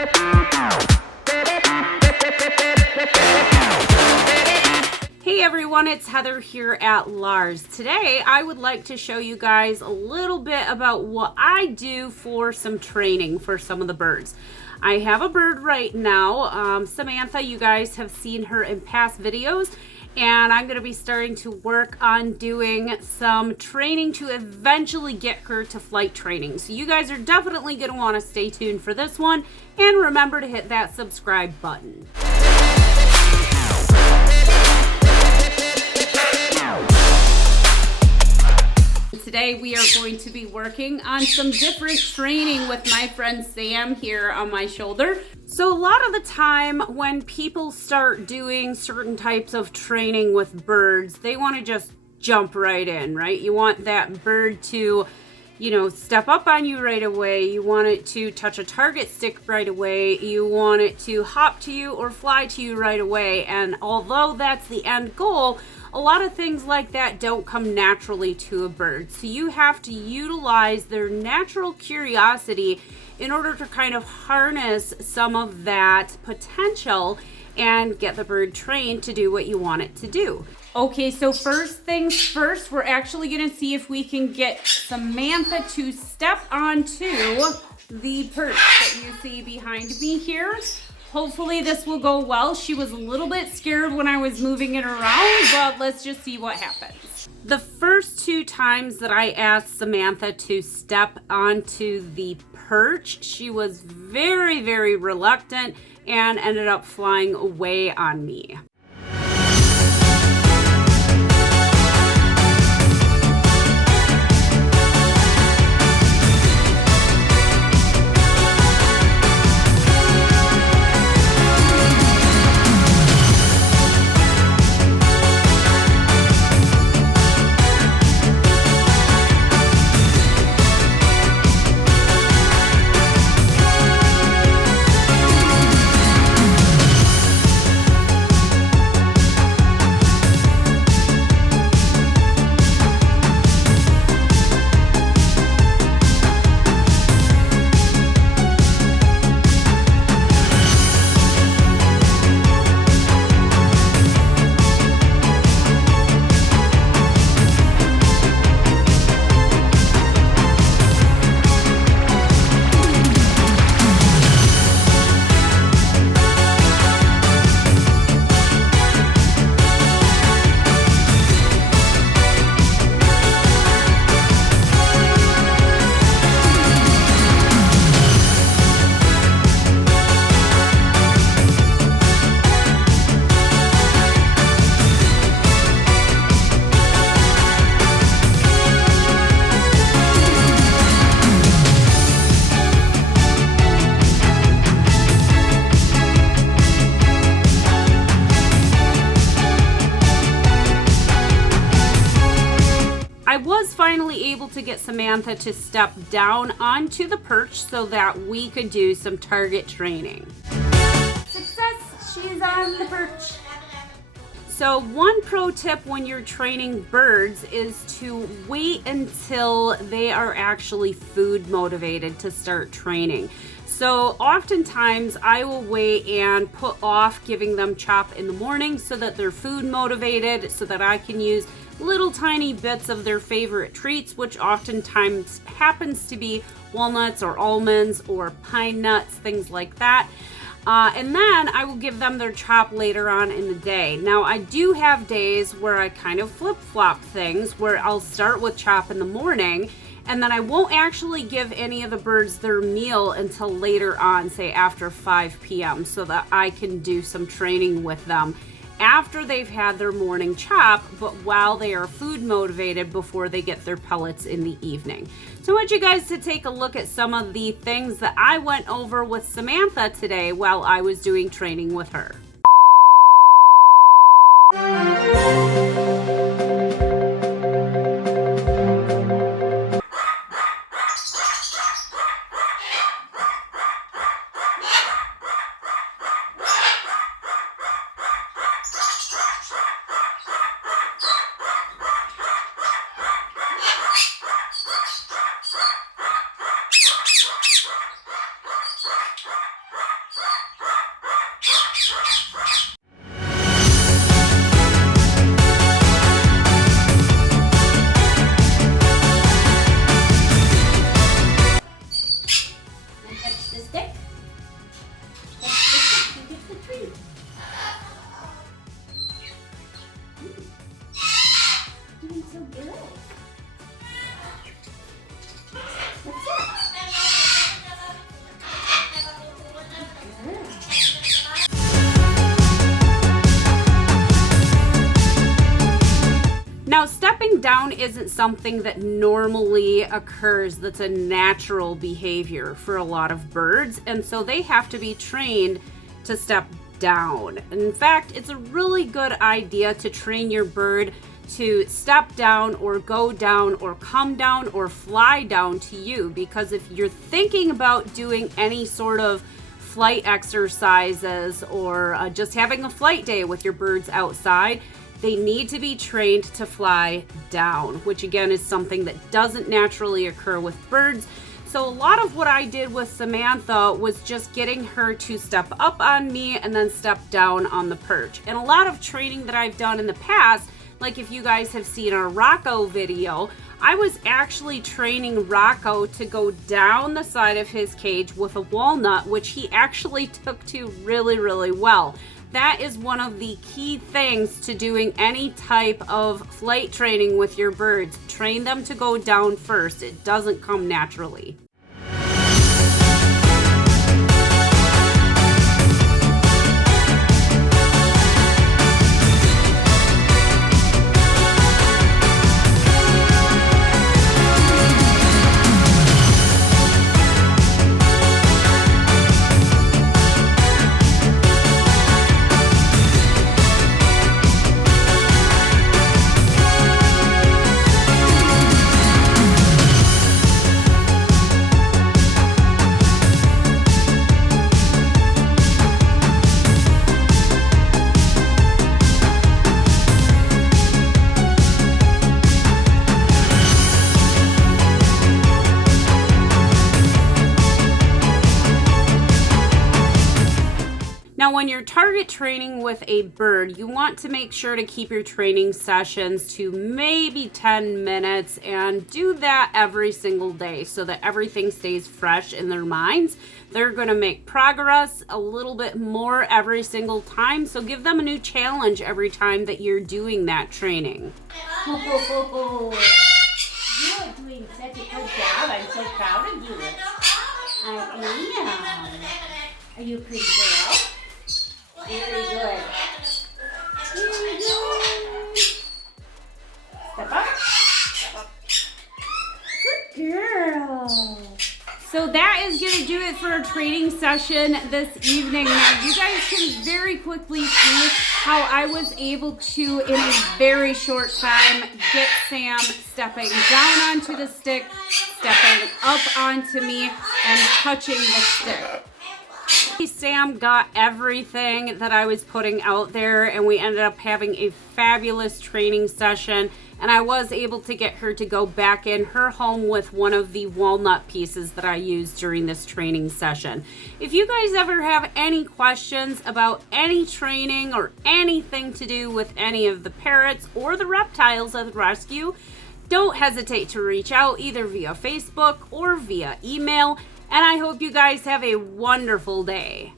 Hey everyone, it's Heather here at LARRS. Today I would like to show you guys a little bit about what I do for some training for some of the birds. I have a bird right now, Samantha. You guys have seen her in past videos, and I'm going to be starting to work on doing some training to eventually get her to flight training. So you guys are definitely going to want to stay tuned for this one, and remember to hit that subscribe button. Today we are going to be working on some different training with my friend Sam here on my shoulder. So a lot of the time when people start doing certain types of training with birds, they want to just jump right in, right? You want that bird to, step up on you right away. You want it to touch a target stick right away. You want it to hop to you or fly to you right away. And although that's the end goal, a lot of things like that don't come naturally to a bird. So you have to utilize their natural curiosity in order to kind of harness some of that potential and get the bird trained to do what you want it to do. Okay, so first things first, we're actually gonna see if we can get Samantha to step onto the perch that you see behind me here. Hopefully this will go well. She was a little bit scared when I was moving it around, but let's just see what happens. The first two times that I asked Samantha to step onto the perch, she was very, very reluctant and ended up flying away on me. I was finally able to get Samantha to step down onto the perch so that we could do some target training. Success! She's on the perch. So one pro tip when you're training birds is to wait until they are actually food motivated to start training. So oftentimes I will wait and put off giving them chop in the morning so that they're food motivated, so that I can use little tiny bits of their favorite treats, which oftentimes happens to be walnuts or almonds or pine nuts, things like that. And then I will give them their chop later on in the day. Now I do have days where I kind of flip-flop things, where I'll start with chop in the morning, and then I won't actually give any of the birds their meal until later on, say after 5 p.m., so that I can do some training with them after they've had their morning chop, but while they are food motivated before they get their pellets in the evening. So I want you guys to take a look at some of the things that I went over with Samantha today while I was doing training with her. isn't something that normally occurs, that's a natural behavior for a lot of birds, and so they have to be trained to step down. And in fact, it's a really good idea to train your bird to step down or go down or come down or fly down to you, because if you're thinking about doing any sort of flight exercises or just having a flight day with your birds outside, they need to be trained to fly down, which again is something that doesn't naturally occur with birds. So a lot of what I did with Samantha was just getting her to step up on me and then step down on the perch. And a lot of training that I've done in the past, like if you guys have seen our Rocco video, I was actually training Rocco to go down the side of his cage with a walnut, which he actually took to really, really well. That is one of the key things to doing any type of flight training with your birds. Train them to go down first. It doesn't come naturally. Now, when you're target training with a bird, you want to make sure to keep your training sessions to maybe 10 minutes and do that every single day so that everything stays fresh in their minds. They're going to make progress a little bit more every single time, so give them a new challenge every time that you're doing that training. Oh, you are doing such a good job. I'm so proud of you. I am. Are you a pretty girl? Very good. Very good. Step up. Step up. Good girl. So that is going to do it for our training session this evening. Now, you guys can very quickly see how I was able to, in a very short time, get Sam stepping down onto the stick, stepping up onto me, and touching the stick. Sam got everything that I was putting out there, and we ended up having a fabulous training session, and I was able to get her to go back in her home with one of the walnut pieces that I used during this training session. If you guys ever have any questions about any training or anything to do with any of the parrots or the reptiles at the rescue, don't hesitate to reach out either via Facebook or via email. And I hope you guys have a wonderful day.